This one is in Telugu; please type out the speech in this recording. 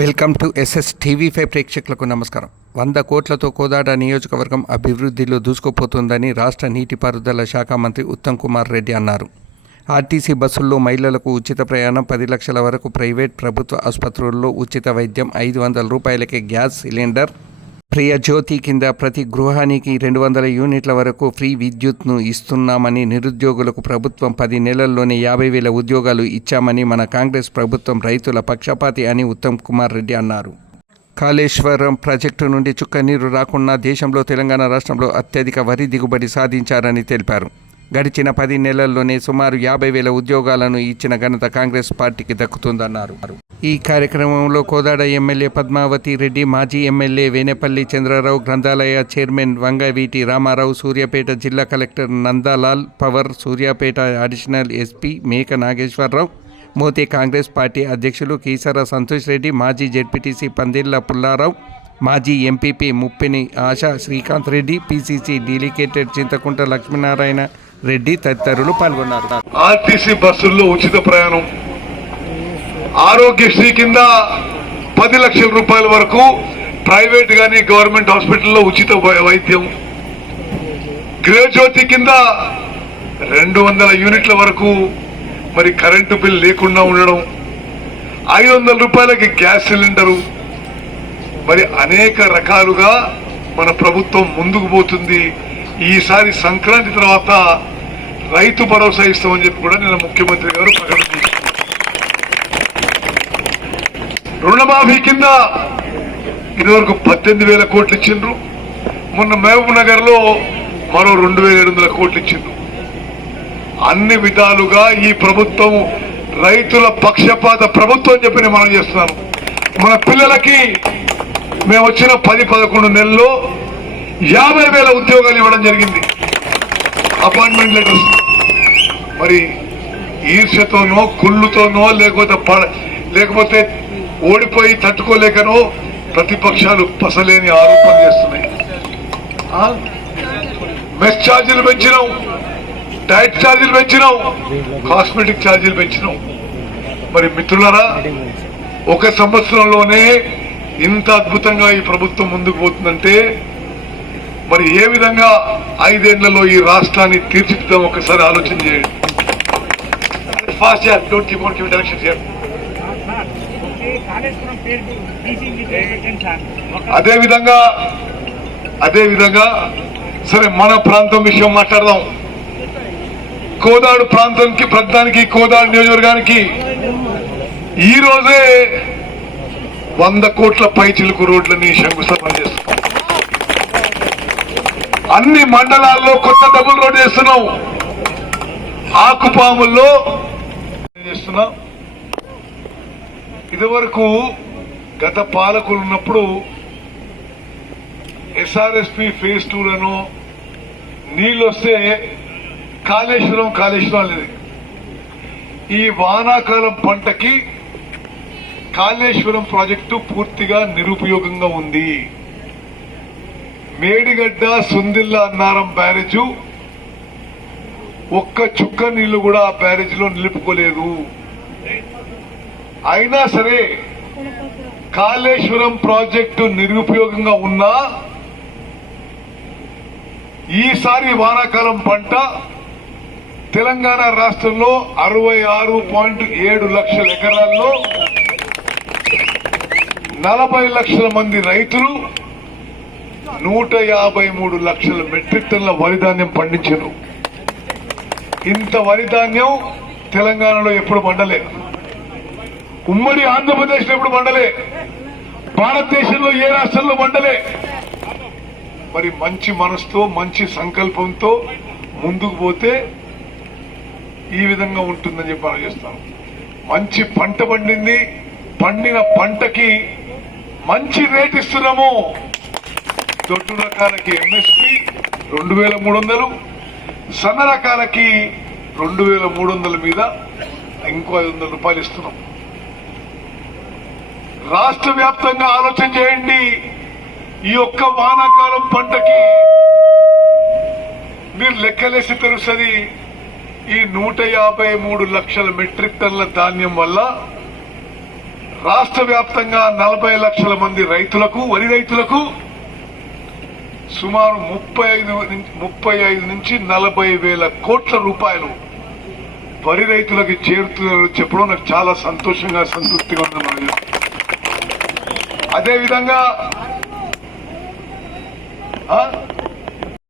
వెల్కమ్ టు ఎస్ఎస్ టీవీ5 ప్రేక్షకులకు నమస్కారం. 100 కోట్లతో కోదాడ నియోజకవర్గం అభివృద్ధిలో దూసుకుపోతుందని రాష్ట్ర నీటిపారుదల శాఖ మంత్రి ఉత్తమ్ కుమార్ రెడ్డి అన్నారు. ఆర్టీసీ బస్సుల్లో మహిళలకు ఉచిత ప్రయాణం, 10 లక్షల వరకు ప్రైవేట్ ప్రభుత్వ ఆసుపత్రుల్లో ఉచిత వైద్యం, 500 రూపాయలకే గ్యాస్ సిలిండర్, ప్రియజ్యోతి కింద ప్రతి గృహానికి 200 యూనిట్ల వరకు ఫ్రీ విద్యుత్ను ఇస్తున్నామని, నిరుద్యోగులకు ప్రభుత్వం 10 నెలల్లోనే 50,000 ఉద్యోగాలు ఇచ్చామని మన కాంగ్రెస్ ప్రభుత్వం రైతుల పక్షపాతి అని ఉత్తమ్ కుమార్ రెడ్డి అన్నారు. కాళేశ్వరం ప్రాజెక్టు నుండి చుక్క నీరు రాకున్నా దేశంలో తెలంగాణ రాష్ట్రంలో అత్యధిక వరి దిగుబడి సాధించారని తెలిపారు. గడిచిన 10 నెలల్లోనే సుమారు 50,000 ఉద్యోగాలను ఇచ్చిన ఘనత కాంగ్రెస్ పార్టీకి దక్కుతుందన్నారు. ఈ కార్యక్రమంలో కోదాడ ఎమ్మెల్యే పద్మావతి రెడ్డి, మాజీ ఎమ్మెల్యే వేనేపల్లి చంద్రరావు, గ్రంథాలయ చైర్మన్ వంగవీటి రామారావు, సూర్యాపేట జిల్లా collector Nandlal Pawar, Suryapet additional SP Meka Nageswararao, Mothe Congress party అధ్యక్షులు కీసర సంతోష్ రెడ్డి, మాజీ జెడ్పీటీసీ పందిళ్ల పుల్లారావు, మాజీ MPP Muppini Asha Srikanth Reddy, PCC delegated Chintakunta Lakshminarayana Reddy తదితరులు పాల్గొన్నారు. ఆర్టీసీ బస్సుల్లో ఉచిత ప్రయాణం, ఆరోగ్యశ్రీ కింద 10 లక్షల రూపాయల వరకు ప్రైవేట్ గానీ గవర్నమెంట్ హాస్పిటల్లో ఉచిత వైద్యం, గృహజ్యోతి కింద 200 యూనిట్ల వరకు మరి కరెంటు బిల్ లేకుండా ఉండడం, 500 రూపాయలకి గ్యాస్ సిలిండరు, మరి అనేక రకాలుగా మన ప్రభుత్వం ముందుకు పోతుంది. ఈసారి సంక్రాంతి తర్వాత రైతు భరోసా ఇస్తామని చెప్పి కూడా నిన్న ముఖ్యమంత్రి గారు ప్రకటించారు. రుణమాఫీ కింద ఇదివరకు 18,000 కోట్లు ఇచ్చిండ్రు. మొన్న మహబూబ్ నగర్ లో మరో 2,700 కోట్లు ఇచ్చిండ్రు. అన్ని విధాలుగా ఈ ప్రభుత్వం రైతుల పక్షపాత ప్రభుత్వం చెప్పి మనం చేస్తున్నాను. మన పిల్లలకి మేము వచ్చిన 10-11 నెలల్లో 50,000 ఉద్యోగాలు ఇవ్వడం జరిగింది, అపాయింట్మెంట్ లెటర్స్. మరి ఈర్ష్యతోనో కుళ్ళుతోనో లేకపోతే ఓడిపోయి తట్టుకోలేకనో ప్రతిపక్షాలు పసలేని ఆరోపణలు చేస్తున్నాయి. మెస్ ఛార్జీలు పెంచినాం, డైట్ ఛార్జీలు పెంచినాం, కాస్మెటిక్ ఛార్జీలు పెంచినాం. మరి మిత్రులారా, 1 సంవత్సరంలోనే ఇంత అద్భుతంగా ఈ ప్రభుత్వం ముందుకు పోతుందంటే మరి ఏ విధంగా 5 ఏళ్లలో ఈ రాష్ట్రాన్ని తీర్చిదిద్దాం ఒకసారి ఆలోచన చేయండి. అదే విధంగా సరే, మన ప్రాంతం విషయం మాట్లాడదాం. కోదాడు ప్రాంతానికి కోదాడు నియోజకవర్గానికి ఈ రోజే 100 కోట్ల పైచిలుకు రోడ్లని శంకుస్థాపన చేస్తున్నాం. అన్ని మండలాల్లో కొత్త డబుల్ రోడ్ చేస్తున్నాం. ఆకుపాముల్లో చేస్తున్నాం. ఇదివరకు గత పాలకులు ఉన్నప్పుడు ఎస్ఆర్ఎస్పి ఫేజ్ 2లను నీళ్ళు వస్తే కాళేశ్వరం అనేది. ఈ వానాకాలం పంటకి కాళేశ్వరం ప్రాజెక్టు పూర్తిగా నిరుపయోగంగా ఉంది. మేడిగడ్డ, సుందిల్ల, అన్నారం బ్యారేజు ఒక్క చుక్క నీళ్లు కూడా ఆ బ్యారేజ్ లో నిలుపుకోలేదు. అయినా సరే కాళేశ్వరం ప్రాజెక్టు నిరుపయోగంగా ఉన్నా ఈసారి వానాకాలం పంట తెలంగాణ రాష్ట్రంలో 66.7 లక్షల ఎకరాల్లో 40 లక్షల మంది రైతులు 153 లక్షల మెట్రిక్ టన్నుల వరి ధాన్యం పండించారు. ఇంత వరి ధాన్యం తెలంగాణలో ఎప్పుడు పండలే, ఉమ్మడి ఆంధ్రప్రదేశ్ లో ఎప్పుడు పండలే, భారతదేశంలో ఏ రాష్ట్రంలో పండలే. మరి మంచి మనసుతో మంచి సంకల్పంతో ముందుకు పోతే ఈ విధంగా ఉంటుందని చెప్పి ఆలోచిస్తాను. మంచి పంట పండింది, పండిన పంటకి మంచి రేట్ ఇస్తున్నాము. దొడ్డు రకాలకి ఎంఎస్పి 2,300, సన్న రకాలకి 2,300 మీద ఇంకో 500 రూపాయలు ఇస్తున్నాం. రాష్ట్ర వ్యాప్తంగా ఆలోచన చేయండి. ఈ ఒక్క వానాకాలం పంటకి మీరు లెక్కలేసి తెలుస్తుంది. ఈ 153 లక్షల మెట్రిక్ టన్నుల ధాన్యం వల్ల రాష్ట్ర వ్యాప్తంగా 40 లక్షల మంది రైతులకు, వరి రైతులకు సుమారు 35 నుంచి 40 వేల కోట్ల రూపాయలు వరి రైతులకు చేరుతున్నారు చెప్పడం నాకు చాలా సంతోషంగా, సంతృప్తిగా ఉందని. అదేవిధంగా